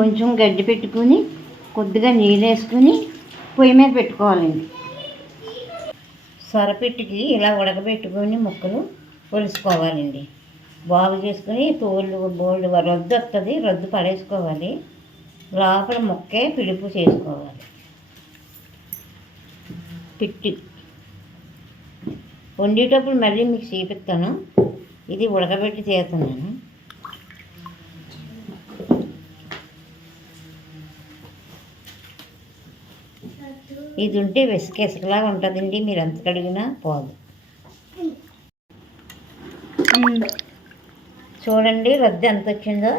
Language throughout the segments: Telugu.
కొంచెం గడ్డి పెట్టుకుని కొద్దిగా నీళ్ళు వేసుకుని పొయ్యి మీద పెట్టుకోవాలండి. సొరపిట్టుకి ఇలా ఉడకబెట్టుకొని ముక్కలు పొలుసుకోవాలండి. బాగు చేసుకుని తోళ్ళు బోల్డ్ రొద్దు వస్తుంది, రొద్దు పడేసుకోవాలి. లోపల ముక్కే పిడుపు చేసుకోవాలి. పిట్టి వండేటప్పుడు మళ్ళీ మీకు చూపిస్తాను. ఇది ఉడకబెట్టి చేస్తున్నాను. ఇది ఉంటే ఇసుకలాగా ఉంటుందండి, మీరు ఎంత కడిగినా పోదు. చూడండి రద్దు ఎంత వచ్చిందో.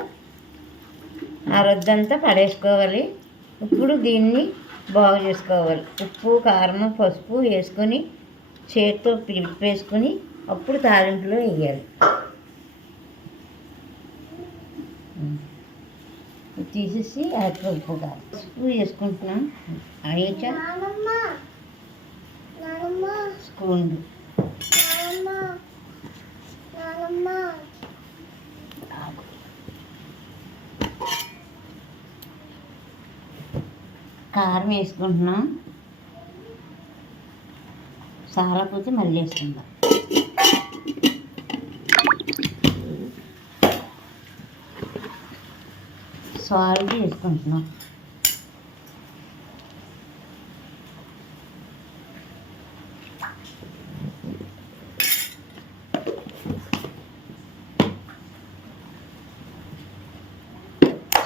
ఆ రద్దు అంతా పడేసుకోవాలి. ఇప్పుడు దీన్ని బాగు చేసుకోవాలి. ఉప్పు, కారం, పసుపు వేసుకొని చేతితో వేసుకొని అప్పుడు తాలింపులో వేయాలి. తీసేసి ఉప్పు కారం పసుపు వేసుకుంటున్నాం. అయ్యా స్పూన్ కారం వేసుకుంటున్నాం. సాలపోతే మళ్ళీ వేసుకుందాం. సాల్ట్ వేసుకుంటున్నాం.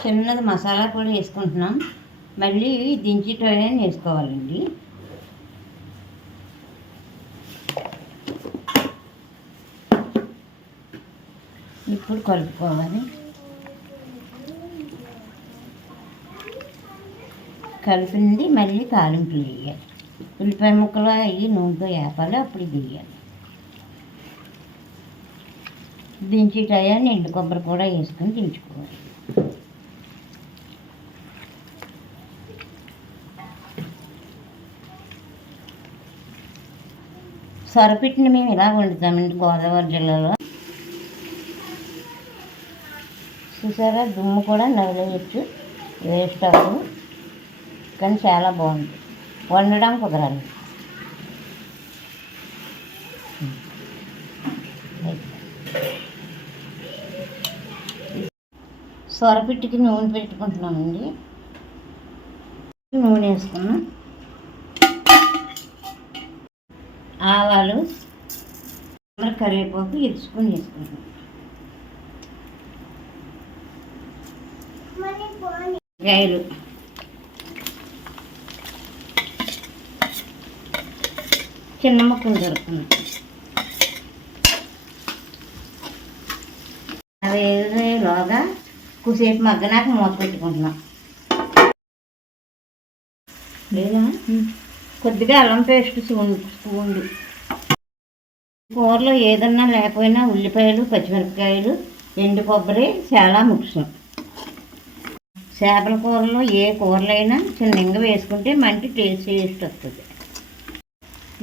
చిన్నది మసాలా పొడి వేసుకుంటున్నాం. మళ్ళీ దించేటోనే వేసుకోవాలండి. ఇప్పుడు కలుపుకోవాలి. కలిపింది మళ్ళీ తాలింపులు వేయాలి. ఉల్లిపాయ ముక్కలు అవి నూనెతో వేపాలి, అప్పుడు వేయాలి. దించేటయాన్ని ఎండు కొబ్బరి కూడా వేసుకొని దించుకోవాలి. సొరపిట్టిని మేము ఇలా వండుతామండి గోదావరి జిల్లాలో. చూసారా, దుమ్ము కూడా నవ్వులేయచ్చు, వేస్ట్ అవ్వదు, కానీ చాలా బాగుంటుంది. వండడం కుదరాలి. సొరపిట్టికి నూనె పెట్టుకుంటున్నామండి. నూనె వేసుకున్నాం. ఆవాలు, కరివేపాకు ఇరుచుకొని వేసుకుంటాం. గాయలు, చిన్న ముక్కలు దొరుకుతున్నాయి. అవి వేసేలోగా కొద్దిసేపు మగ్గనాక మూత పెట్టుకుంటున్నాం. లేదా కొద్దిగా అల్లం పేస్ట్ స్పూన్లు. కూరలో ఏదన్నా లేకపోయినా ఉల్లిపాయలు, పచ్చిమిరపకాయలు, ఎండు కొబ్బరి చాలా ముఖ్యం. చేపల కూరలో ఏ కూరలైనా చిన్న ఇంగ వేసుకుంటే మంచి టేస్ట్ వస్తుంది.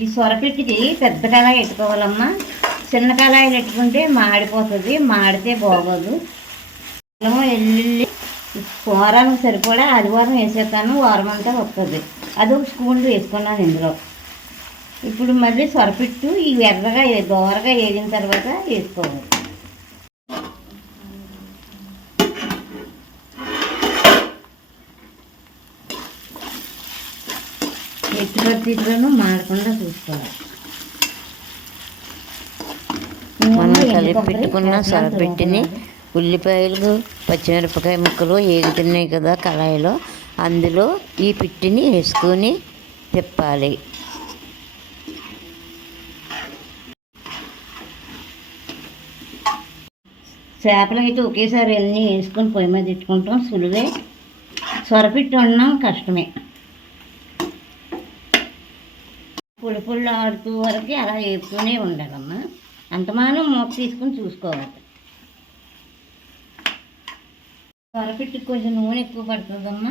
ఈ సొరపిట్టికి పెద్ద కళాయి పెట్టుకోవాలమ్మా. చిన్న కళాయిలు పెట్టుకుంటే మాడిపోతుంది, మాడితే బాగోదు. అల్లము, వెల్లుల్లి వారానికి సరిపడా ఆదివారం వేసేస్తాను, వారం అంతా వస్తుంది. అది ఒక స్పూన్లు వేసుకున్నాను ఇందులో. ఇప్పుడు మళ్ళీ సొరపిట్టు ఇవి ఎర్రగా దోరగా వేగిన తర్వాత వేసుకోవాలి. ఎట్టి పరిస్థితుల్లోనూ మాడకుండా చూసుకోవాలి. మనం కలిపి పెట్టుకున్న సొరపిట్టిని ఉల్లిపాయలు, పచ్చిమిరపకాయ ముక్కలు ఏగుతున్నాయి కదా కళాయిలో, అందులో ఈ పిట్టిని వేసుకొని తిప్పాలి. చేపలు అయితే ఒకేసారి అన్నీ వేసుకొని పొయ్యి మీద పెట్టుకుంటాం, సులువే. సొరపిట్టు వండడం కష్టమే. పులుపుళ్ళు ఆడుతూ వరకు అలా వేపుతూనే ఉండాలమ్మా. అంతమానం మూత తీసుకుని చూసుకోవాలి. సొరపిట్టుకి కొంచెం నూనె ఎక్కువ పడుతుందమ్మా.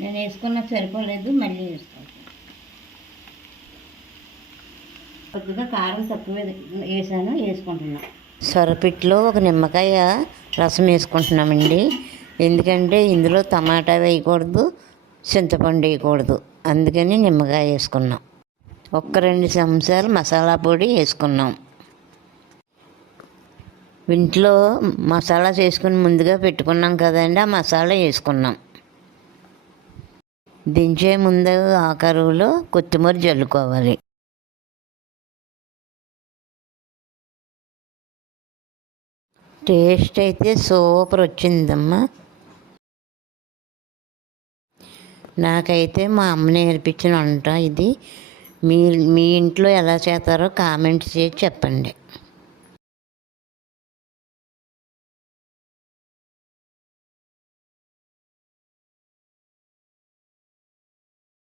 నేను వేసుకున్నది సరిపోలేదు, మళ్ళీ వేసుకోవాలి. కొద్దిగా కారం తక్కువ వేసాను, వేసుకుంటున్నాను. సొరపిట్లో ఒక నిమ్మకాయ రసం వేసుకుంటున్నామండి. ఎందుకంటే ఇందులో టమాటా వేయకూడదు, చింతపండు వేయకూడదు. అందుకని నిమ్మకాయ వేసుకున్నాం. 1-2 చెంచాలు మసాలా పొడి వేసుకున్నాం. ఇంట్లో మసాలా చేసుకుని ముందుగా పెట్టుకున్నాం కదండి, ఆ మసాలా వేసుకున్నాం. దించే ముందు ఆ కరువులో కొత్తిమీర జల్లుకోవాలి. టేస్ట్ అయితే సూపర్ వచ్చిందమ్మా. నాకైతే మా అమ్మ నేర్పించిన వంట ఇది. మీ ఇంట్లో ఎలా చేస్తారో కామెంట్ చేసి చెప్పండి.